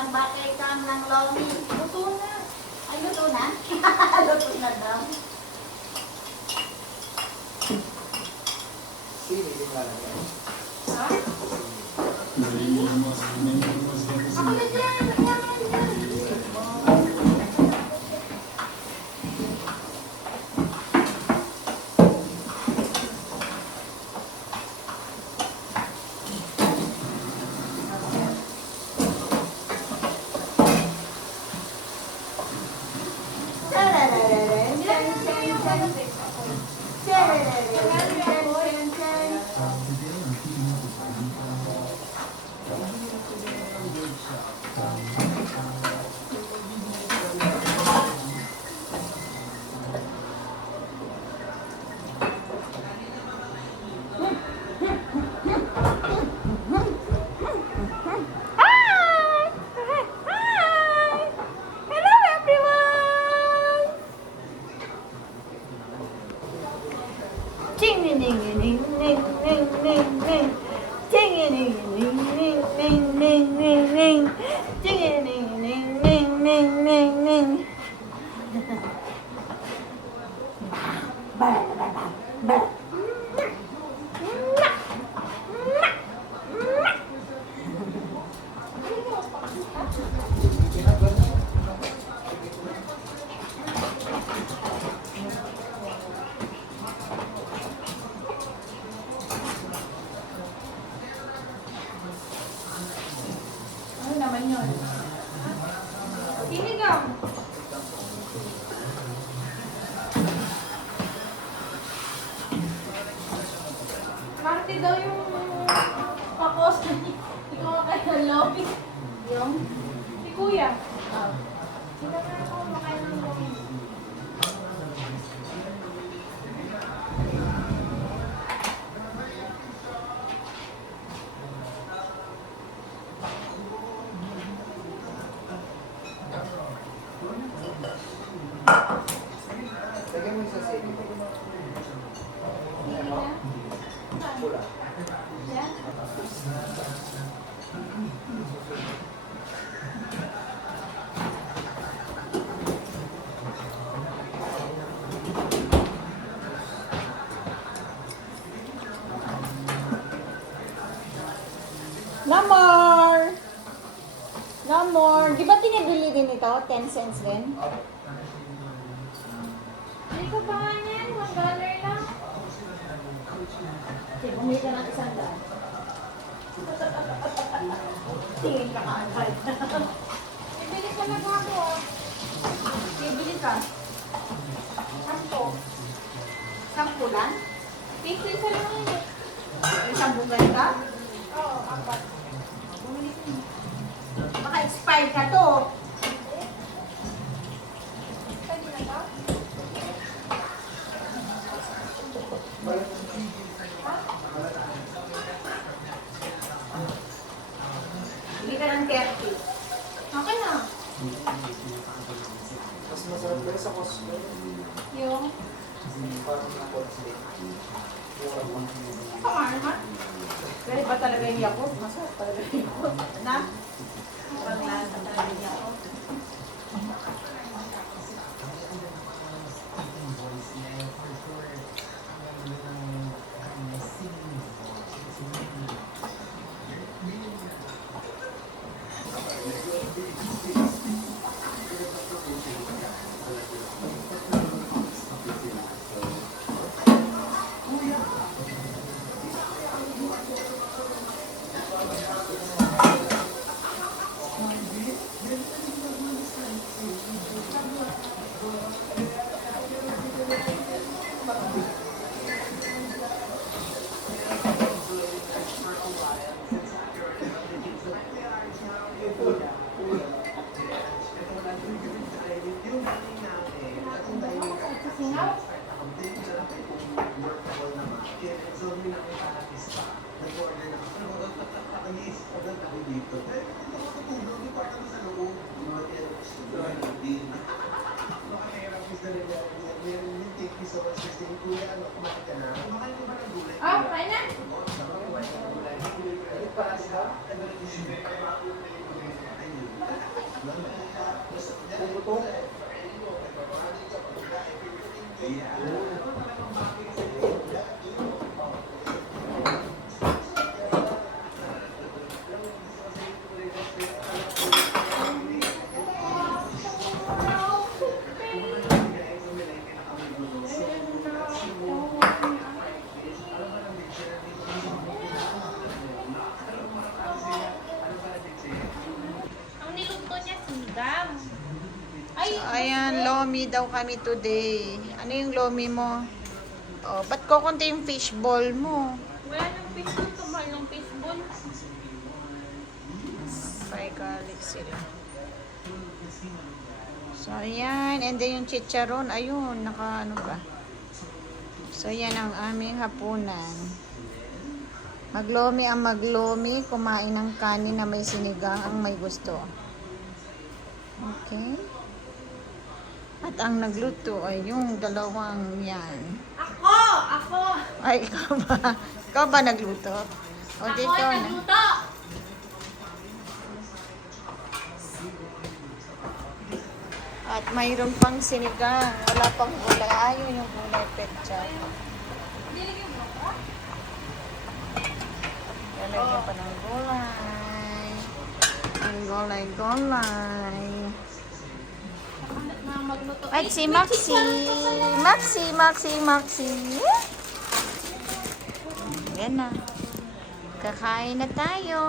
Isang bakay kang ng lomi. Luto na. Ay, luto na? Luto na daw. Sili din lalagyan. Ha? Ako na dyan. Ano naman yun? Sinigang. Marte daw yung pakos na ikaw kaya lobby. Yung? Si Kuya. Oh. Sino na ako makain ng lobby? Lagyan mo sa sili. Ano? Pula. Yan? No more! No more. Di ba tinibili din ito? 10 cents din? Hindi ko pa nga yan. $1 lang. Okay, bumili ka ng $100. Tingin ka kaagad. Bibili ka na ako. Bibili ka. 10. 10 lang? 15 sa lang yun. Isang bungay ka? Oo, 4. Bumili ka. Baka expired ka to. Pwede na ba? Bili ka ng 30. Okay na. Mas masarap ba sa Costco? Yung? Parang na Costco. Tama naman. Pero ba talaga yung Yakult? Masarap talaga yung Yakult. Na? Parang lasa talaga yung Yakult. Ah, kain na. Coke. Ang niluto niya, sinigang. Ay, So, ayan, lomi daw kami today. Ano yung lomi mo? Oh, ba't kukunti yung fishball mo? wala nang fishball. Tumal ng fishball. May garlic sila. So, ayan. And then yung chicharon, ayun, naka ano ba? So, yan ang aming hapunan. Maglomi ang maglomi, kumain ng kanin na may sinigang ang may gusto. Okay? At ang nagluto ay yung dalawang yan. Ako! Ako! Ay, ikaw ba? Ikaw ba nagluto? O, Ako dito ang na. nagluto! At mayroon pang sinigang. Wala pang gulay. Ayun yung gulay petsa. Diligyan mo ka? Lalagyan pa ng gulay. Ang gulay-gulay. Na magluto. At si Maxi. Maxi. Yan na. Kakain na tayo.